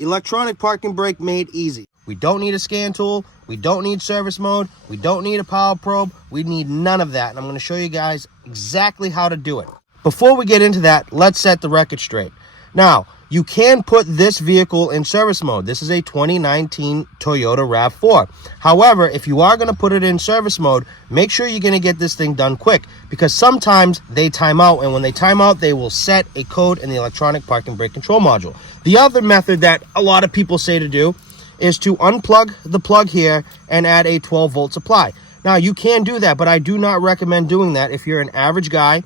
Electronic parking brake made easy. We don't need a scan tool. We don't need service mode. We don't need a power probe. We need none of that. And I'm going to show you guys exactly how to do it. Before we get into that, let's set the record straight. Now, you can put this vehicle in service mode. This is a 2019 Toyota RAV4. However, if you are going to put it in service mode, make sure you're going to get this thing done quick, because sometimes they time out, and when they time out, they will set a code in the electronic parking brake control module. The other method that a lot of people say to do is to unplug the plug here and add a 12-volt supply. Now, you can do that, but I do not recommend doing that if you're an average guy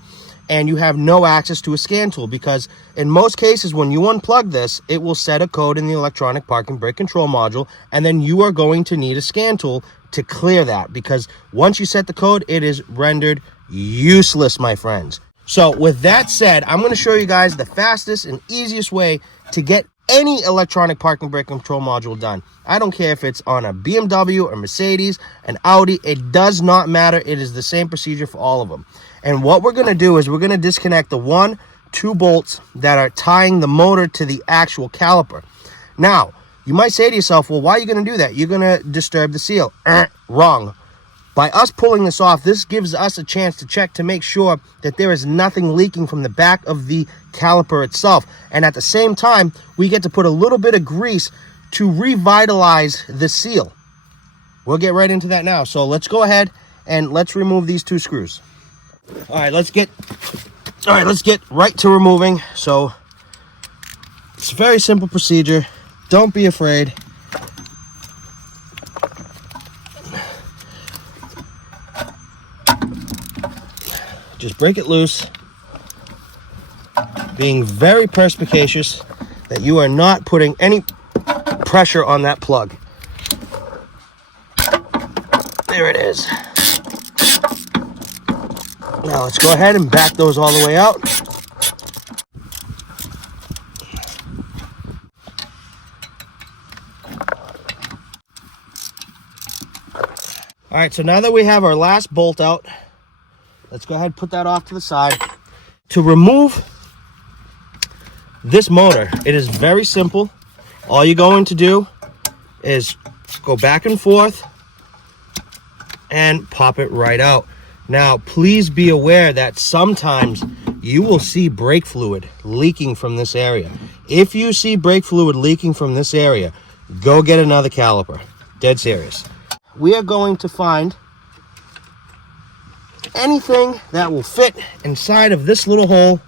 and you have no access to a scan tool, because in most cases when you unplug this, it will set a code in the electronic parking brake control module, and then you are going to need a scan tool to clear that, because once you set the code, it is rendered useless, my friends. So with that said, I'm going to show you guys the fastest and easiest way to get any electronic parking brake control module done. I don't care if it's on a BMW or Mercedes, an Audi, it does not matter. It is the same procedure for all of them. And what we're going to do is we're going to disconnect the 2 bolts that are tying the motor to the actual caliper. Now, you might say to yourself, well, why are you going to do that? You're going to disturb the seal. Wrong. By us pulling this off, this gives us a chance to check to make sure that there is nothing leaking from the back of the caliper itself. And at the same time, we get to put a little bit of grease to revitalize the seal. We'll get right into that now. So let's go ahead and let's remove these 2 screws. All right, let's get right to removing. So it's a very simple procedure. Don't be afraid. Just break it loose, being very perspicacious that you are not putting any pressure on that plug. There it is. Now let's go ahead and back those all the way out. All right, so now that we have our last bolt out, let's go ahead and put that off to the side. To remove this motor, it is very simple. All you're going to do is go back and forth and pop it right out. Now, please be aware that sometimes you will see brake fluid leaking from this area. If you see brake fluid leaking from this area, go get another caliper. Dead serious. We are going to find anything that will fit inside of this little hole,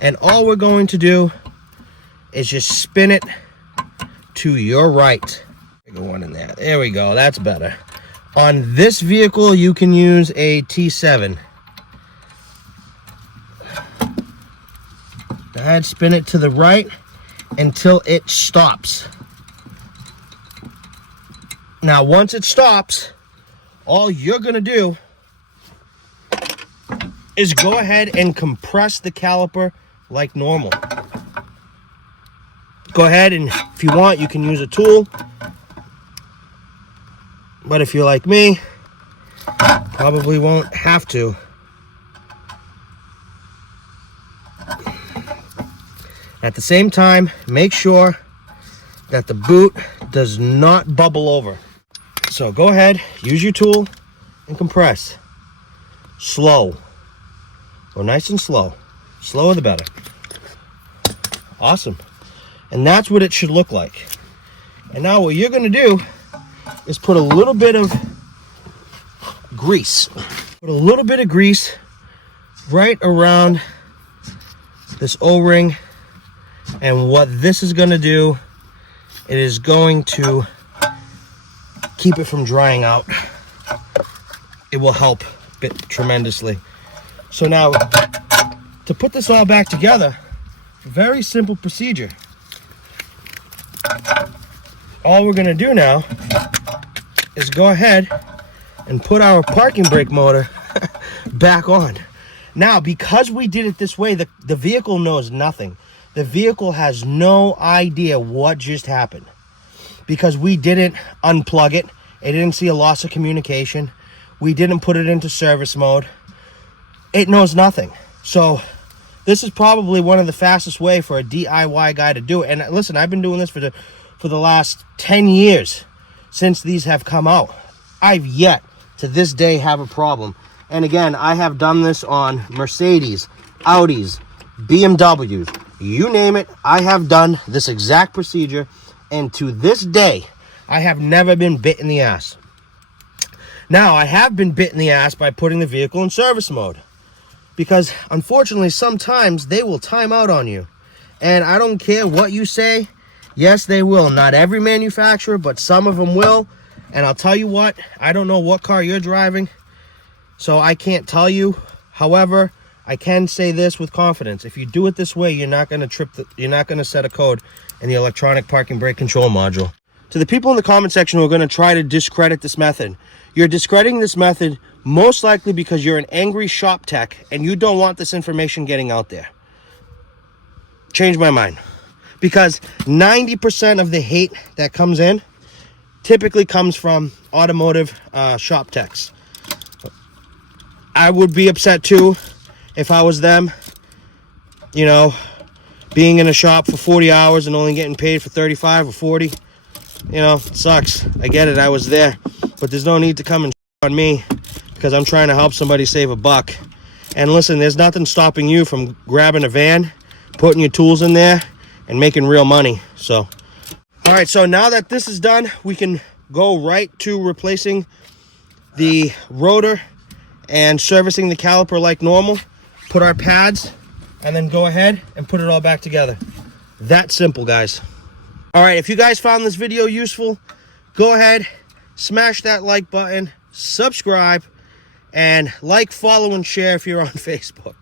and all we're going to do is just spin it to your right. Go one in there. There we go. That's better. On this vehicle, you can use a T7. Go ahead, spin it to the right until it stops. Now, once it stops, all you're going to do is go ahead and compress the caliper like normal. Go ahead, and if you want, you can use a tool. But if you're like me, probably won't have to. At the same time, make sure that the boot does not bubble over. So go ahead, use your tool and compress. Slow. Go nice and slow. Slower the better. Awesome. And that's what it should look like. And now what you're going to do is put a little bit of grease. Put a little bit of grease right around this O-ring. And what this is going to do, it is going to keep it from drying out. It will help it tremendously. So now, to put this all back together, very simple procedure. All we're going to do now is go ahead and put our parking brake motor back on. Now, because we did it this way, the vehicle knows nothing. The vehicle has no idea what just happened, because we didn't unplug it. It didn't see a loss of communication. We didn't put it into service mode. It knows nothing. So This is probably one of the fastest way for a DIY guy to do it. And listen, I've been doing this for the last 10 years since these have come out. I've yet to this day have a problem. And again, I have done this on Mercedes, Audis, BMWs, you name it. I have done this exact procedure, and to this day, I have never been bit in the ass. Now, I have been bit in the ass by putting the vehicle in service mode, because unfortunately, sometimes they will time out on you. And I don't care what you say. Yes, they will. Not every manufacturer, but some of them will. And I'll tell you what, I don't know what car you're driving, so I can't tell you. However, I can say this with confidence: if you do it this way, you're not going to you're not going to set a code in the electronic parking brake control module. To the people in the comment section who are going to try to discredit this method, you're discrediting this method most likely because you're an angry shop tech and you don't want this information getting out there. Change my mind. Because 90% of the hate that comes in typically comes from automotive shop techs. I would be upset too if I was them, you know, being in a shop for 40 hours and only getting paid for 35 or 40. You know, it sucks. I get it. I was there. But there's no need to come and on me because I'm trying to help somebody save a buck. And listen, there's nothing stopping you from grabbing a van, putting your tools in there, and making real money. So, all right, so now that this is done, we can go right to replacing the rotor and servicing the caliper like normal, put our pads, and then go ahead and put it all back together. That simple, guys. All right, if you guys found this video useful, go ahead, smash that like button, subscribe, and like, follow, and share if you're on Facebook.